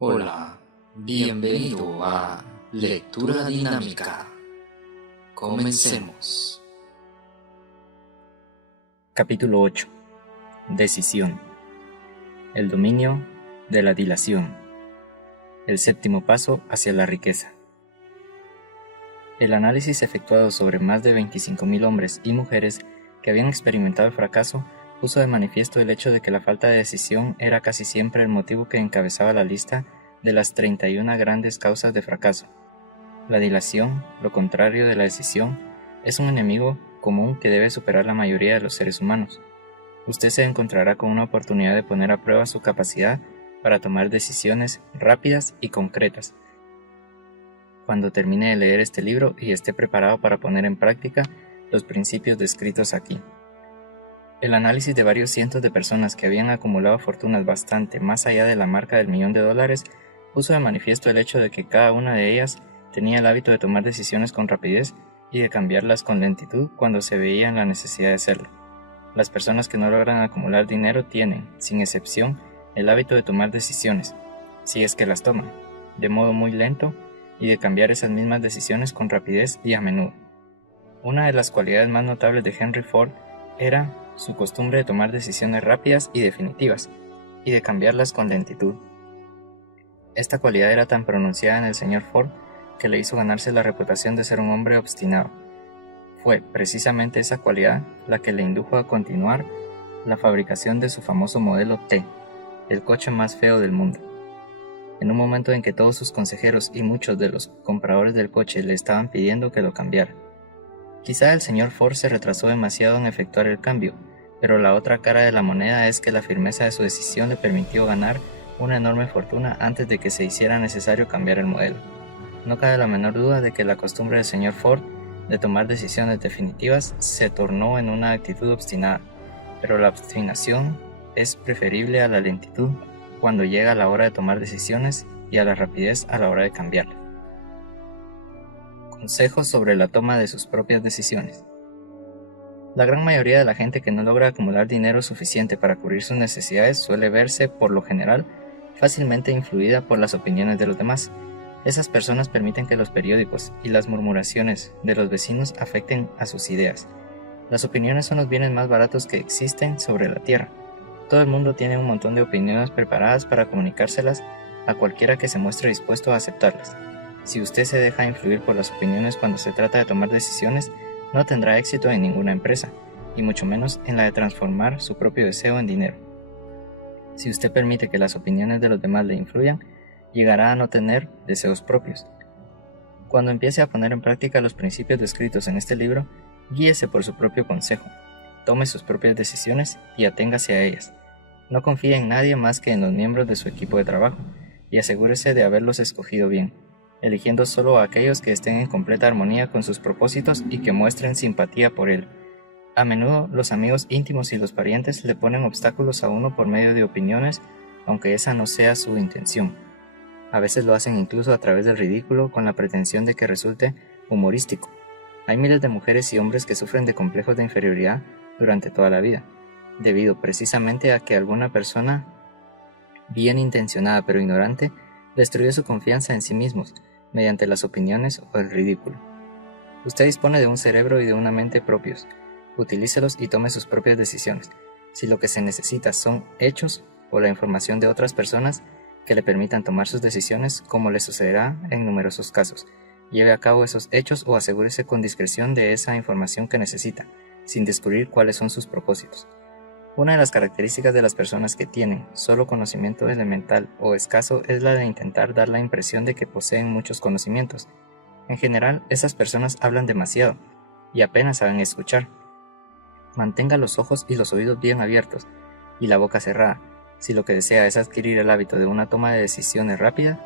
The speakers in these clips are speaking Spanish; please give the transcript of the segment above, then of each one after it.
Hola, bienvenido a Lectura Dinámica. Comencemos. Capítulo 8. Decisión. El dominio de la dilación. El séptimo paso hacia la riqueza. El análisis efectuado sobre más de 25.000 hombres y mujeres que habían experimentado el fracaso puso de manifiesto el hecho de que la falta de decisión era casi siempre el motivo que encabezaba la lista de las 31 grandes causas de fracaso. La dilación, lo contrario de la decisión, es un enemigo común que debe superar la mayoría de los seres humanos. Usted se encontrará con una oportunidad de poner a prueba su capacidad para tomar decisiones rápidas y concretas. Cuando termine de leer este libro y esté preparado para poner en práctica los principios descritos aquí. El análisis de varios cientos de personas que habían acumulado fortunas bastante más allá de la marca del $1.000.000 puso de manifiesto el hecho de que cada una de ellas tenía el hábito de tomar decisiones con rapidez y de cambiarlas con lentitud cuando se veía en la necesidad de hacerlo. Las personas que no logran acumular dinero tienen, sin excepción, el hábito de tomar decisiones, si es que las toman, de modo muy lento y de cambiar esas mismas decisiones con rapidez y a menudo. Una de las cualidades más notables de Henry Ford era su costumbre de tomar decisiones rápidas y definitivas, y de cambiarlas con lentitud. Esta cualidad era tan pronunciada en el señor Ford que le hizo ganarse la reputación de ser un hombre obstinado. Fue precisamente esa cualidad la que le indujo a continuar la fabricación de su famoso modelo T, el coche más feo del mundo. En un momento en que todos sus consejeros y muchos de los compradores del coche le estaban pidiendo que lo cambiara. Quizá el señor Ford se retrasó demasiado en efectuar el cambio, pero la otra cara de la moneda es que la firmeza de su decisión le permitió ganar una enorme fortuna antes de que se hiciera necesario cambiar el modelo. No cabe la menor duda de que la costumbre del señor Ford de tomar decisiones definitivas se tornó en una actitud obstinada, pero la obstinación es preferible a la lentitud cuando llega la hora de tomar decisiones y a la rapidez a la hora de cambiarlas. Consejos sobre la toma de sus propias decisiones. La gran mayoría de la gente que no logra acumular dinero suficiente para cubrir sus necesidades suele verse, por lo general, fácilmente influida por las opiniones de los demás. Esas personas permiten que los periódicos y las murmuraciones de los vecinos afecten a sus ideas. Las opiniones son los bienes más baratos que existen sobre la tierra. Todo el mundo tiene un montón de opiniones preparadas para comunicárselas a cualquiera que se muestre dispuesto a aceptarlas. Si usted se deja influir por las opiniones cuando se trata de tomar decisiones, no tendrá éxito en ninguna empresa, y mucho menos en la de transformar su propio deseo en dinero. Si usted permite que las opiniones de los demás le influyan, llegará a no tener deseos propios. Cuando empiece a poner en práctica los principios descritos en este libro, guíese por su propio consejo, tome sus propias decisiones y aténgase a ellas. No confíe en nadie más que en los miembros de su equipo de trabajo, y asegúrese de haberlos escogido bien, eligiendo solo a aquellos que estén en completa armonía con sus propósitos y que muestren simpatía por él. A menudo los amigos íntimos y los parientes le ponen obstáculos a uno por medio de opiniones, aunque esa no sea su intención. A veces lo hacen incluso a través del ridículo con la pretensión de que resulte humorístico. Hay miles de mujeres y hombres que sufren de complejos de inferioridad durante toda la vida, debido precisamente a que alguna persona bien intencionada pero ignorante destruyó su confianza en sí mismos mediante las opiniones o el ridículo. Usted dispone de un cerebro y de una mente propios. Utilícelos y tome sus propias decisiones. Si lo que se necesita son hechos o la información de otras personas que le permitan tomar sus decisiones, como le sucederá en numerosos casos, lleve a cabo esos hechos o asegúrese con discreción de esa información que necesita, sin descubrir cuáles son sus propósitos. Una de las características de las personas que tienen solo conocimiento elemental o escaso es la de intentar dar la impresión de que poseen muchos conocimientos. En general, esas personas hablan demasiado y apenas saben escuchar. Mantenga los ojos y los oídos bien abiertos y la boca cerrada, si lo que desea es adquirir el hábito de una toma de decisiones rápida.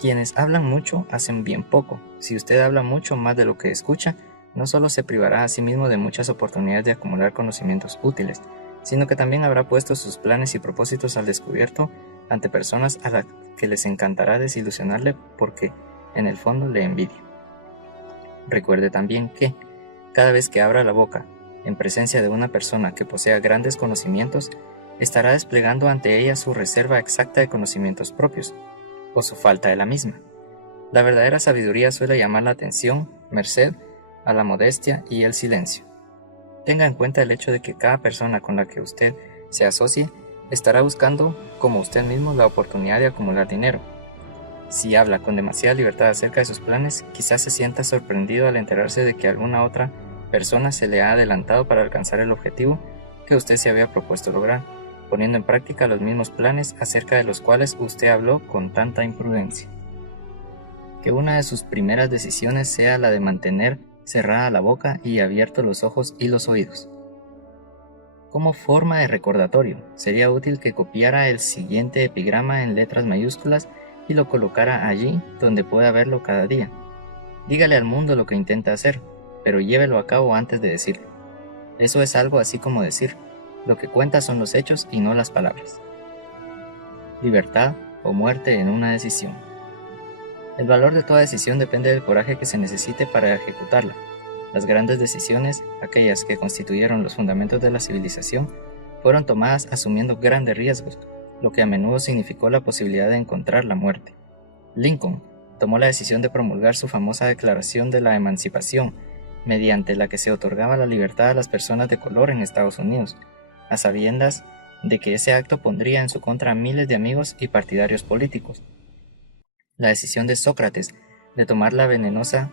Quienes hablan mucho hacen bien poco. Si usted habla mucho más de lo que escucha, no solo se privará a sí mismo de muchas oportunidades de acumular conocimientos útiles, sino que también habrá puesto sus planes y propósitos al descubierto ante personas a las que les encantará desilusionarle porque, en el fondo, le envidia. Recuerde también que, cada vez que abra la boca en presencia de una persona que posea grandes conocimientos, estará desplegando ante ella su reserva exacta de conocimientos propios, o su falta de la misma. La verdadera sabiduría suele llamar la atención, merced a la modestia y el silencio. Tenga en cuenta el hecho de que cada persona con la que usted se asocie estará buscando, como usted mismo, la oportunidad de acumular dinero. Si habla con demasiada libertad acerca de sus planes, quizás se sienta sorprendido al enterarse de que alguna otra persona se le ha adelantado para alcanzar el objetivo que usted se había propuesto lograr, poniendo en práctica los mismos planes acerca de los cuales usted habló con tanta imprudencia. Que una de sus primeras decisiones sea la de mantener cerrada la boca y abiertos los ojos y los oídos. Como forma de recordatorio, sería útil que copiara el siguiente epigrama en letras mayúsculas y lo colocara allí donde pueda verlo cada día. Dígale al mundo lo que intenta hacer, pero llévelo a cabo antes de decirlo. Eso es algo así como decir, lo que cuenta son los hechos y no las palabras. Libertad o muerte en una decisión. El valor de toda decisión depende del coraje que se necesite para ejecutarla. Las grandes decisiones, aquellas que constituyeron los fundamentos de la civilización, fueron tomadas asumiendo grandes riesgos, lo que a menudo significó la posibilidad de encontrar la muerte. Lincoln tomó la decisión de promulgar su famosa Declaración de la Emancipación, mediante la que se otorgaba la libertad a las personas de color en Estados Unidos, a sabiendas de que ese acto pondría en su contra a miles de amigos y partidarios políticos. La decisión de Sócrates de tomar la venenosa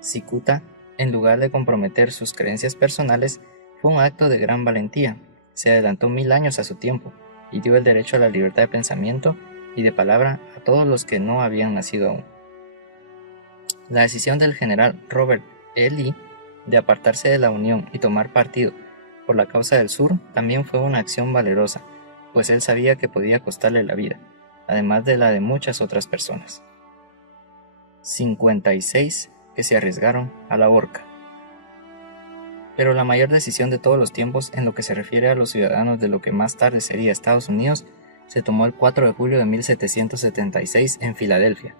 cicuta en lugar de comprometer sus creencias personales fue un acto de gran valentía. Se adelantó 1000 años a su tiempo y dio el derecho a la libertad de pensamiento y de palabra a todos los que no habían nacido aún. La decisión del general Robert E. Lee de apartarse de la Unión y tomar partido por la causa del sur también fue una acción valerosa, pues él sabía que podía costarle la vida, además de la de muchas otras personas. 56 que se arriesgaron a la horca. Pero la mayor decisión de todos los tiempos en lo que se refiere a los ciudadanos de lo que más tarde sería Estados Unidos se tomó el 4 de julio de 1776 en Filadelfia,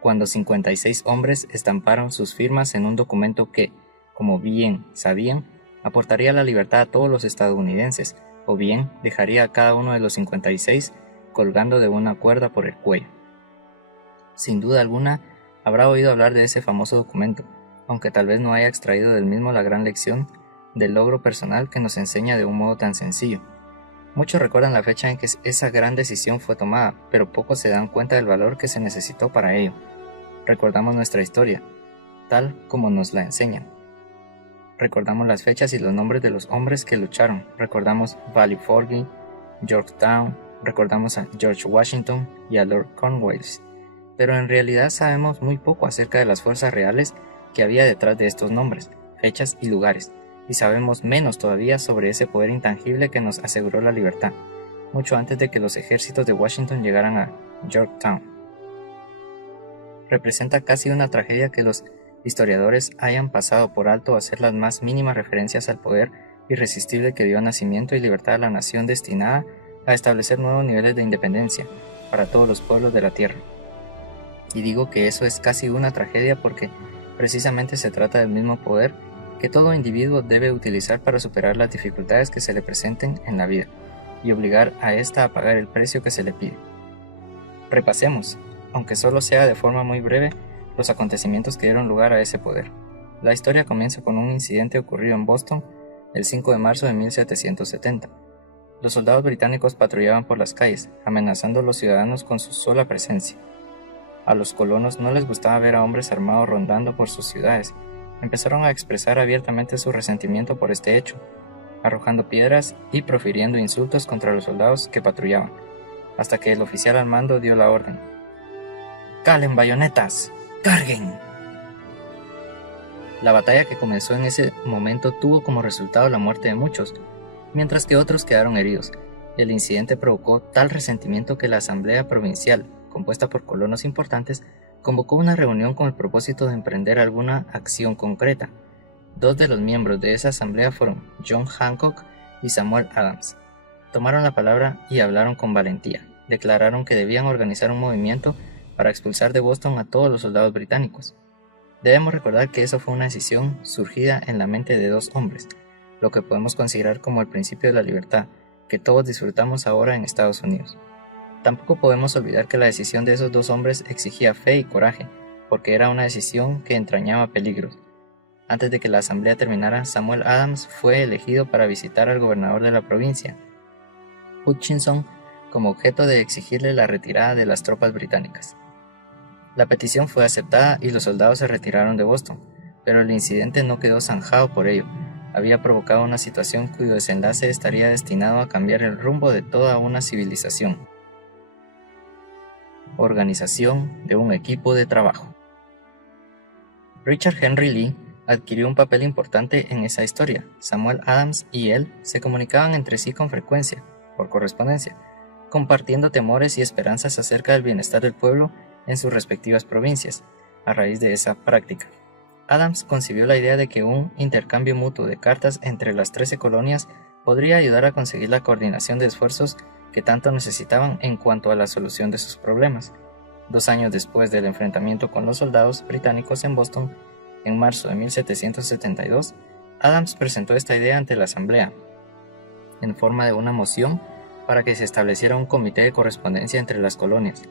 cuando 56 hombres estamparon sus firmas en un documento que, como bien sabían, aportaría la libertad a todos los estadounidenses, o bien dejaría a cada uno de los 56 colgando de una cuerda por el cuello. Sin duda alguna, habrá oído hablar de ese famoso documento, aunque tal vez no haya extraído del mismo la gran lección del logro personal que nos enseña de un modo tan sencillo. Muchos recuerdan la fecha en que esa gran decisión fue tomada, pero pocos se dan cuenta del valor que se necesitó para ello. Recordamos nuestra historia, tal como nos la enseñan. Recordamos las fechas y los nombres de los hombres que lucharon. Recordamos Valley Forge, Yorktown, recordamos a George Washington y a Lord Cornwallis. Pero en realidad sabemos muy poco acerca de las fuerzas reales que había detrás de estos nombres, fechas y lugares, y sabemos menos todavía sobre ese poder intangible que nos aseguró la libertad, mucho antes de que los ejércitos de Washington llegaran a Yorktown. Representa casi una tragedia que los historiadores hayan pasado por alto hacer las más mínimas referencias al poder irresistible que dio nacimiento y libertad a la nación destinada a establecer nuevos niveles de independencia para todos los pueblos de la tierra. Y digo que eso es casi una tragedia porque precisamente se trata del mismo poder que todo individuo debe utilizar para superar las dificultades que se le presenten en la vida y obligar a ésta a pagar el precio que se le pide. Repasemos, aunque solo sea de forma muy breve, los acontecimientos que dieron lugar a ese poder. La historia comienza con un incidente ocurrido en Boston el 5 de marzo de 1770. Los soldados británicos patrullaban por las calles, amenazando a los ciudadanos con su sola presencia. A los colonos no les gustaba ver a hombres armados rondando por sus ciudades. Empezaron a expresar abiertamente su resentimiento por este hecho, arrojando piedras y profiriendo insultos contra los soldados que patrullaban, hasta que el oficial al mando dio la orden: ¡Calen bayonetas! ¡Carguen! La batalla que comenzó en ese momento tuvo como resultado la muerte de muchos, mientras que otros quedaron heridos. El incidente provocó tal resentimiento que la Asamblea Provincial, compuesta por colonos importantes, convocó una reunión con el propósito de emprender alguna acción concreta. Dos de los miembros de esa asamblea fueron John Hancock y Samuel Adams. Tomaron la palabra y hablaron con valentía. Declararon que debían organizar un movimiento para expulsar de Boston a todos los soldados británicos. Debemos recordar que eso fue una decisión surgida en la mente de dos hombres, lo que podemos considerar como el principio de la libertad, que todos disfrutamos ahora en Estados Unidos. Tampoco podemos olvidar que la decisión de esos dos hombres exigía fe y coraje, porque era una decisión que entrañaba peligros. Antes de que la asamblea terminara, Samuel Adams fue elegido para visitar al gobernador de la provincia, Hutchinson, como objeto de exigirle la retirada de las tropas británicas. La petición fue aceptada y los soldados se retiraron de Boston, pero el incidente no quedó zanjado por ello. Había provocado una situación cuyo desenlace estaría destinado a cambiar el rumbo de toda una civilización. Organización de un equipo de trabajo. Richard Henry Lee adquirió un papel importante en esa historia. Samuel Adams y él se comunicaban entre sí con frecuencia, por correspondencia, compartiendo temores y esperanzas acerca del bienestar del pueblo en sus respectivas provincias. A raíz de esa práctica, Adams concibió la idea de que un intercambio mutuo de cartas entre las 13 colonias podría ayudar a conseguir la coordinación de esfuerzos que tanto necesitaban en cuanto a la solución de sus problemas. 2 años después del enfrentamiento con los soldados británicos en Boston, en marzo de 1772, Adams presentó esta idea ante la Asamblea, en forma de una moción para que se estableciera un comité de correspondencia entre las colonias,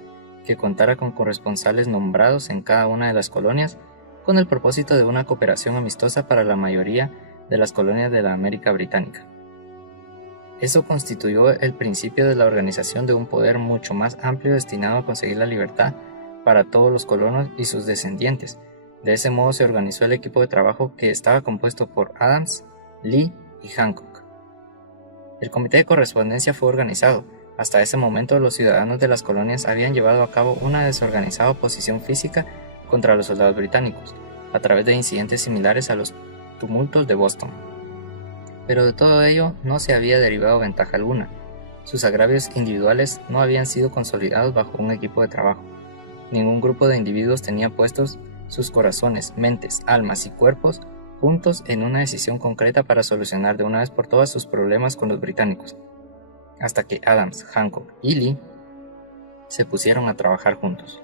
que contara con corresponsales nombrados en cada una de las colonias, con el propósito de una cooperación amistosa para la mayoría de las colonias de la América Británica. Eso constituyó el principio de la organización de un poder mucho más amplio destinado a conseguir la libertad para todos los colonos y sus descendientes. De ese modo se organizó el equipo de trabajo que estaba compuesto por Adams, Lee y Hancock. El comité de correspondencia fue organizado. Hasta ese momento los ciudadanos de las colonias habían llevado a cabo una desorganizada oposición física contra los soldados británicos, a través de incidentes similares a los tumultos de Boston. Pero de todo ello no se había derivado ventaja alguna. Sus agravios individuales no habían sido consolidados bajo un equipo de trabajo. Ningún grupo de individuos tenía puestos sus corazones, mentes, almas y cuerpos juntos en una decisión concreta para solucionar de una vez por todas sus problemas con los británicos, hasta que Adams, Hancock y Lee se pusieron a trabajar juntos.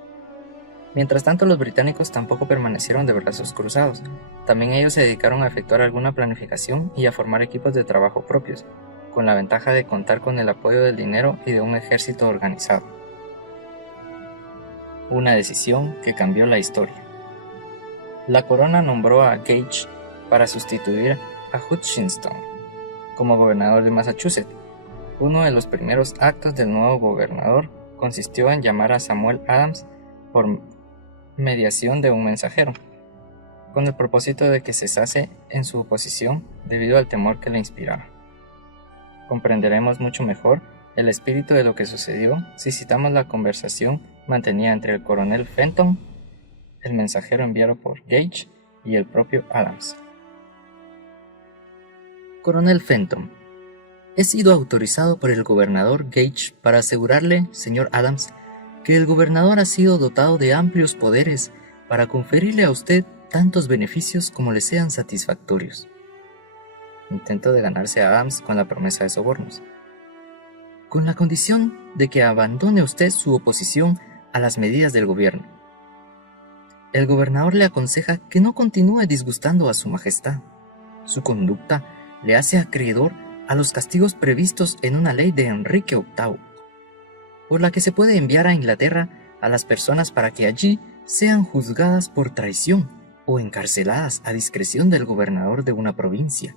Mientras tanto, los británicos tampoco permanecieron de brazos cruzados. También ellos se dedicaron a efectuar alguna planificación y a formar equipos de trabajo propios, con la ventaja de contar con el apoyo del dinero y de un ejército organizado. Una decisión que cambió la historia. La corona nombró a Gage para sustituir a Hutchinson como gobernador de Massachusetts. Uno de los primeros actos del nuevo gobernador consistió en llamar a Samuel Adams por mediación de un mensajero, con el propósito de que cesase en su oposición debido al temor que le inspiraba. Comprenderemos mucho mejor el espíritu de lo que sucedió si citamos la conversación mantenida entre el coronel Fenton, el mensajero enviado por Gage y el propio Adams. Coronel Fenton: he sido autorizado por el gobernador Gage para asegurarle, señor Adams, que el gobernador ha sido dotado de amplios poderes para conferirle a usted tantos beneficios como le sean satisfactorios. Intento de ganarse a Adams con la promesa de sobornos. Con la condición de que abandone usted su oposición a las medidas del gobierno. El gobernador le aconseja que no continúe disgustando a su majestad. Su conducta le hace acreedor a los castigos previstos en una ley de Enrique VIII, por la que se puede enviar a Inglaterra a las personas para que allí sean juzgadas por traición o encarceladas a discreción del gobernador de una provincia.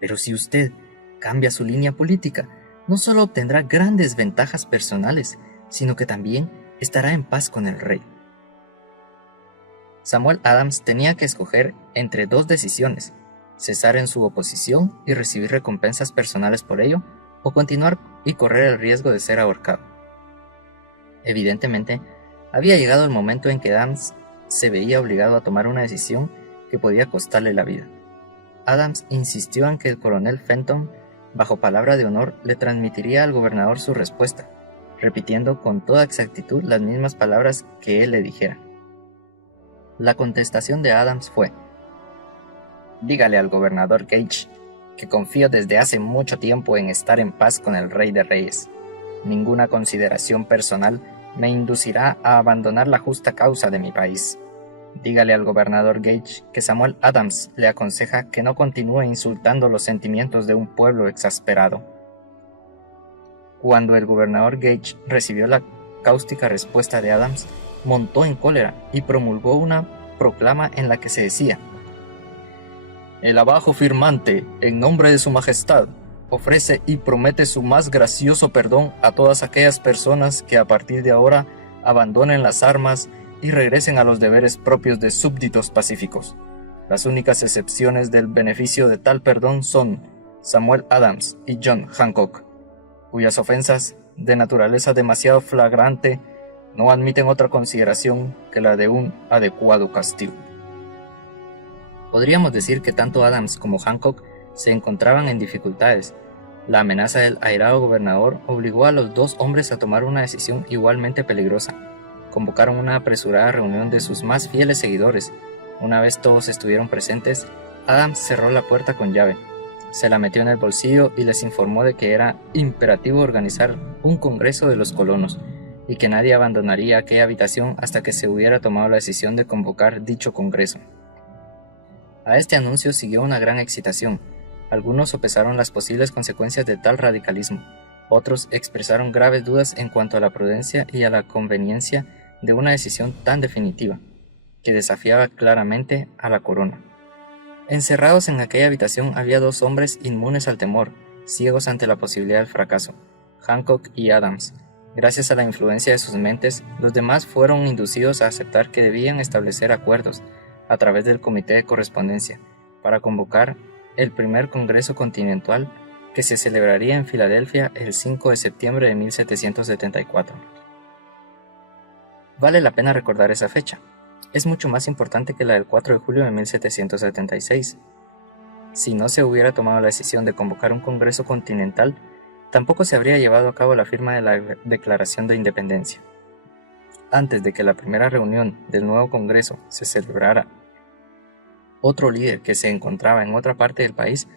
Pero si usted cambia su línea política, no solo obtendrá grandes ventajas personales, sino que también estará en paz con el rey. Samuel Adams tenía que escoger entre dos decisiones: cesar en su oposición y recibir recompensas personales por ello, o continuar y correr el riesgo de ser ahorcado. Evidentemente, había llegado el momento en que Adams se veía obligado a tomar una decisión que podía costarle la vida. Adams insistió en que el coronel Fenton, bajo palabra de honor, le transmitiría al gobernador su respuesta, repitiendo con toda exactitud las mismas palabras que él le dijera. La contestación de Adams fue: dígale al gobernador Gage que confío desde hace mucho tiempo en estar en paz con el Rey de Reyes. Ninguna consideración personal me inducirá a abandonar la justa causa de mi país. Dígale al gobernador Gage que Samuel Adams le aconseja que no continúe insultando los sentimientos de un pueblo exasperado. Cuando el gobernador Gage recibió la cáustica respuesta de Adams, montó en cólera y promulgó una proclama en la que se decía: "El abajo firmante, en nombre de su majestad, ofrece y promete su más gracioso perdón a todas aquellas personas que a partir de ahora abandonen las armas y regresen a los deberes propios de súbditos pacíficos. Las únicas excepciones del beneficio de tal perdón son Samuel Adams y John Hancock, cuyas ofensas, de naturaleza demasiado flagrante, no admiten otra consideración que la de un adecuado castigo". Podríamos decir que tanto Adams como Hancock se encontraban en dificultades. La amenaza del airado gobernador obligó a los dos hombres a tomar una decisión igualmente peligrosa. Convocaron una apresurada reunión de sus más fieles seguidores. Una vez todos estuvieron presentes, Adams cerró la puerta con llave, se la metió en el bolsillo y les informó de que era imperativo organizar un congreso de los colonos y que nadie abandonaría aquella habitación hasta que se hubiera tomado la decisión de convocar dicho congreso. A este anuncio siguió una gran excitación. Algunos sopesaron las posibles consecuencias de tal radicalismo, otros expresaron graves dudas en cuanto a la prudencia y a la conveniencia de una decisión tan definitiva, que desafiaba claramente a la corona. Encerrados en aquella habitación había dos hombres inmunes al temor, ciegos ante la posibilidad del fracaso: Hancock y Adams. Gracias a la influencia de sus mentes, los demás fueron inducidos a aceptar que debían establecer acuerdos, a través del Comité de Correspondencia, para convocar el primer Congreso Continental que se celebraría en Filadelfia el 5 de septiembre de 1774. Vale la pena recordar esa fecha. Es mucho más importante que la del 4 de julio de 1776. Si no se hubiera tomado la decisión de convocar un Congreso Continental, tampoco se habría llevado a cabo la firma de la Declaración de Independencia. Antes de que la primera reunión del nuevo Congreso se celebrara, otro líder que se encontraba en otra parte del país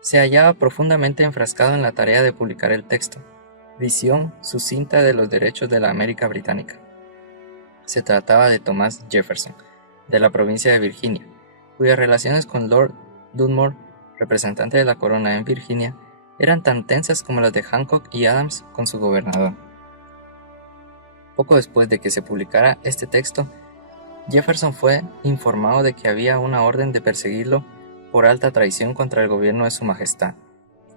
se hallaba profundamente enfrascado en la tarea de publicar el texto, visión sucinta de los derechos de la América británica. Se trataba de Thomas Jefferson, de la provincia de Virginia, cuyas relaciones con Lord Dunmore, representante de la corona en Virginia, eran tan tensas como las de Hancock y Adams con su gobernador. Poco después de que se publicara este texto, Jefferson fue informado de que había una orden de perseguirlo por alta traición contra el gobierno de su majestad.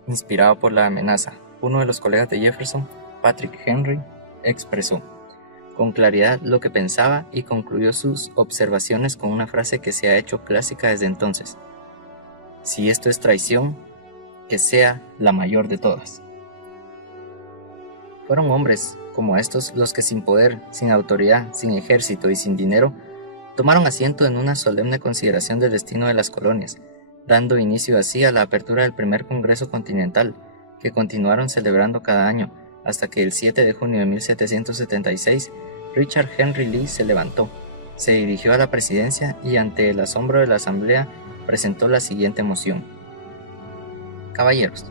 Inspirado por la amenaza, uno de los colegas de Jefferson, Patrick Henry, expresó con claridad lo que pensaba y concluyó sus observaciones con una frase que se ha hecho clásica desde entonces: "Si esto es traición, que sea la mayor de todas". Fueron hombres como estos los que sin poder, sin autoridad, sin ejército y sin dinero, tomaron asiento en una solemne consideración del destino de las colonias, dando inicio así a la apertura del primer Congreso Continental, que continuaron celebrando cada año, hasta que el 7 de junio de 1776, Richard Henry Lee se levantó, se dirigió a la presidencia y ante el asombro de la asamblea presentó la siguiente moción: "Caballeros,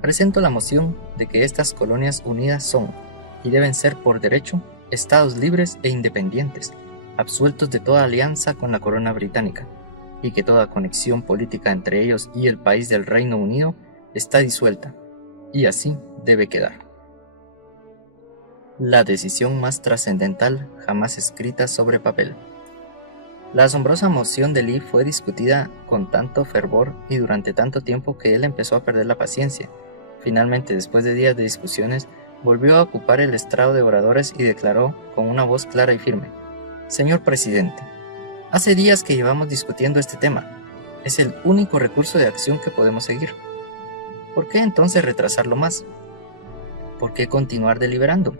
presento la moción de que estas colonias unidas son, y deben ser por derecho, estados libres e independientes, absueltos de toda alianza con la corona británica, y que toda conexión política entre ellos y el país del Reino Unido está disuelta, y así debe quedar". La decisión más trascendental jamás escrita sobre papel. La asombrosa moción de Lee fue discutida con tanto fervor y durante tanto tiempo que él empezó a perder la paciencia. Finalmente, después de días de discusiones, volvió a ocupar el estrado de oradores y declaró con una voz clara y firme: "Señor presidente, hace días que llevamos discutiendo este tema. Es el único recurso de acción que podemos seguir. ¿Por qué entonces retrasarlo más? ¿Por qué continuar deliberando?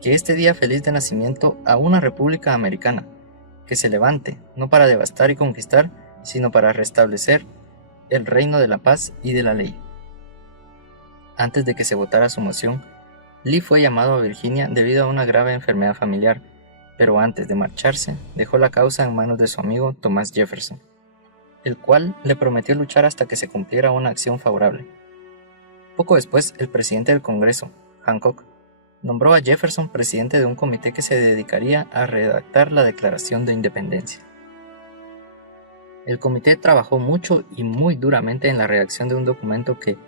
Que este día feliz de nacimiento a una república americana, que se levante, no para devastar y conquistar, sino para restablecer el reino de la paz y de la ley". Antes de que se votara su moción, Lee fue llamado a Virginia debido a una grave enfermedad familiar, pero antes de marcharse, dejó la causa en manos de su amigo Thomas Jefferson, el cual le prometió luchar hasta que se cumpliera una acción favorable. Poco después, el presidente del Congreso, Hancock, nombró a Jefferson presidente de un comité que se dedicaría a redactar la Declaración de Independencia. El comité trabajó mucho y muy duramente en la redacción de un documento que,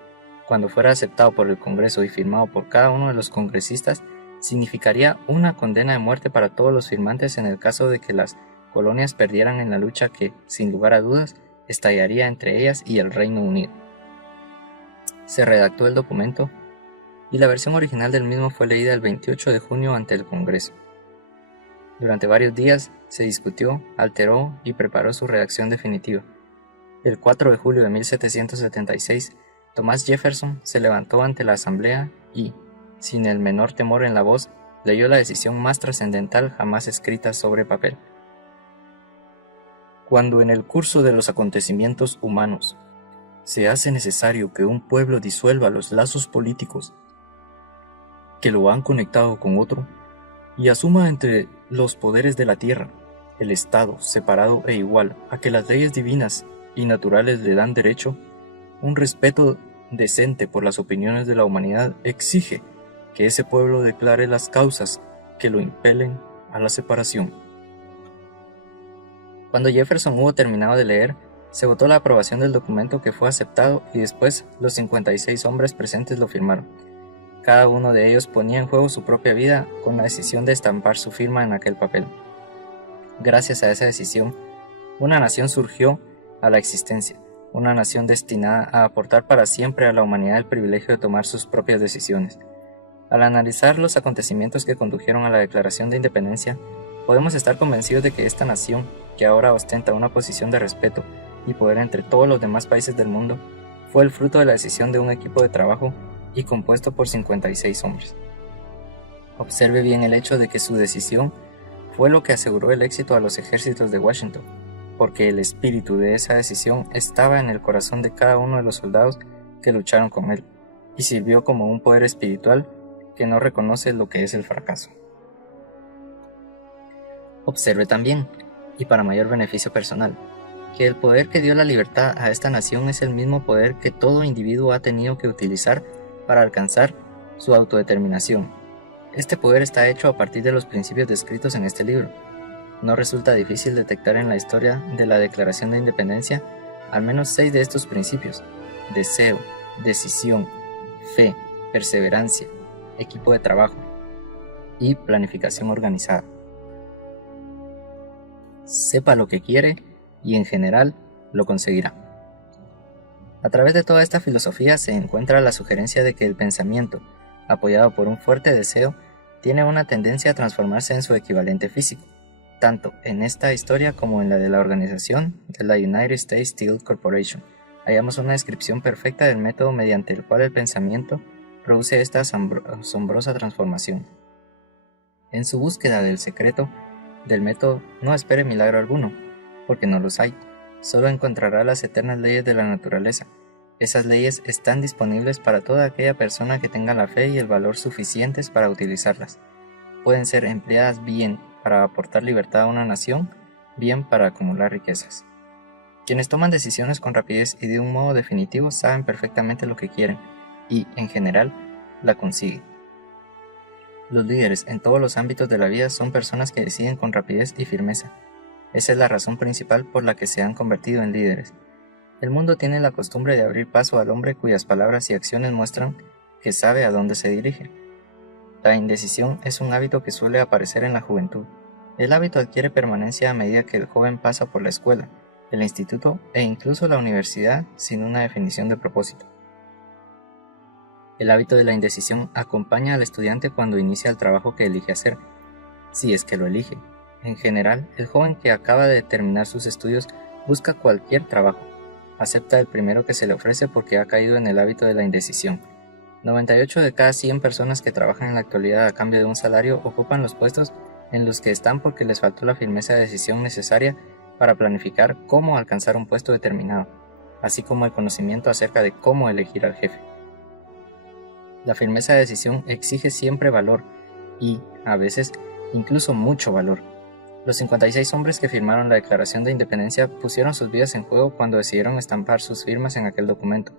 cuando fuera aceptado por el Congreso y firmado por cada uno de los congresistas, significaría una condena de muerte para todos los firmantes en el caso de que las colonias perdieran en la lucha que, sin lugar a dudas, estallaría entre ellas y el Reino Unido. Se redactó el documento y la versión original del mismo fue leída el 28 de junio ante el Congreso. Durante varios días se discutió, alteró y preparó su redacción definitiva. El 4 de julio de 1776, Thomas Jefferson se levantó ante la Asamblea y, sin el menor temor en la voz, leyó la decisión más trascendental jamás escrita sobre papel. Cuando en el curso de los acontecimientos humanos se hace necesario que un pueblo disuelva los lazos políticos que lo han conectado con otro y asuma entre los poderes de la tierra el Estado separado e igual a que las leyes divinas y naturales le dan derecho, un respeto decente por las opiniones de la humanidad exige que ese pueblo declare las causas que lo impelen a la separación. Cuando Jefferson hubo terminado de leer, se votó la aprobación del documento, que fue aceptado, y después los 56 hombres presentes lo firmaron. Cada uno de ellos ponía en juego su propia vida con la decisión de estampar su firma en aquel papel. Gracias a esa decisión, una nación surgió a la existencia, una nación destinada a aportar para siempre a la humanidad el privilegio de tomar sus propias decisiones. Al analizar los acontecimientos que condujeron a la Declaración de Independencia, podemos estar convencidos de que esta nación, que ahora ostenta una posición de respeto y poder entre todos los demás países del mundo, fue el fruto de la decisión de un equipo de trabajo y compuesto por 56 hombres. Observe bien el hecho de que su decisión fue lo que aseguró el éxito a los ejércitos de Washington, porque el espíritu de esa decisión estaba en el corazón de cada uno de los soldados que lucharon con él, y sirvió como un poder espiritual que no reconoce lo que es el fracaso. Observe también, y para mayor beneficio personal, que el poder que dio la libertad a esta nación es el mismo poder que todo individuo ha tenido que utilizar para alcanzar su autodeterminación. Este poder está hecho a partir de los principios descritos en este libro. No resulta difícil detectar en la historia de la Declaración de Independencia al menos 6 de estos principios: deseo, decisión, fe, perseverancia, equipo de trabajo y planificación organizada. Sepa lo que quiere y en general lo conseguirá. A través de toda esta filosofía se encuentra la sugerencia de que el pensamiento, apoyado por un fuerte deseo, tiene una tendencia a transformarse en su equivalente físico, tanto en esta historia como en la de la organización de la United States Steel Corporation. Hallamos una descripción perfecta del método mediante el cual el pensamiento produce esta asombrosa transformación. En su búsqueda del secreto del método, no espere milagro alguno, porque no los hay. Solo encontrará las eternas leyes de la naturaleza. Esas leyes están disponibles para toda aquella persona que tenga la fe y el valor suficientes para utilizarlas. Pueden ser empleadas bien para aportar libertad a una nación, bien para acumular riquezas. Quienes toman decisiones con rapidez y de un modo definitivo saben perfectamente lo que quieren y, en general, la consiguen. Los líderes en todos los ámbitos de la vida son personas que deciden con rapidez y firmeza. Esa es la razón principal por la que se han convertido en líderes. El mundo tiene la costumbre de abrir paso al hombre cuyas palabras y acciones muestran que sabe a dónde se dirige. La indecisión es un hábito que suele aparecer en la juventud. El hábito adquiere permanencia a medida que el joven pasa por la escuela, el instituto e incluso la universidad sin una definición de propósito. El hábito de la indecisión acompaña al estudiante cuando inicia el trabajo que elige hacer, si es que lo elige. En general, el joven que acaba de terminar sus estudios busca cualquier trabajo. Acepta el primero que se le ofrece porque ha caído en el hábito de la indecisión. 98 de cada 100 personas que trabajan en la actualidad a cambio de un salario ocupan los puestos en los que están porque les faltó la firmeza de decisión necesaria para planificar cómo alcanzar un puesto determinado, así como el conocimiento acerca de cómo elegir al jefe. La firmeza de decisión exige siempre valor y, a veces, incluso mucho valor. Los 56 hombres que firmaron la Declaración de Independencia pusieron sus vidas en juego cuando decidieron estampar sus firmas en aquel documento.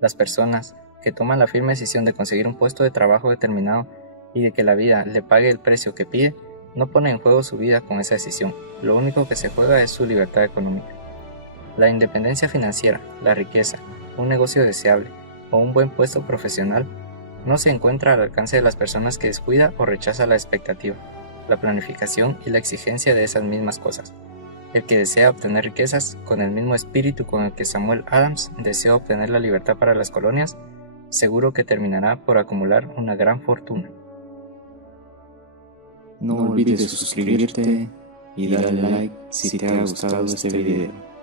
Las personas que toman la firme decisión de conseguir un puesto de trabajo determinado y de que la vida le pague el precio que pide, no pone en juego su vida con esa decisión. Lo único que se juega es su libertad económica. La independencia financiera, la riqueza, un negocio deseable o un buen puesto profesional no se encuentra al alcance de las personas que descuida o rechaza la expectativa, la planificación y la exigencia de esas mismas cosas. El que desea obtener riquezas con el mismo espíritu con el que Samuel Adams deseó obtener la libertad para las colonias, seguro que terminará por acumular una gran fortuna. No olvides suscribirte y darle like si te ha gustado este video.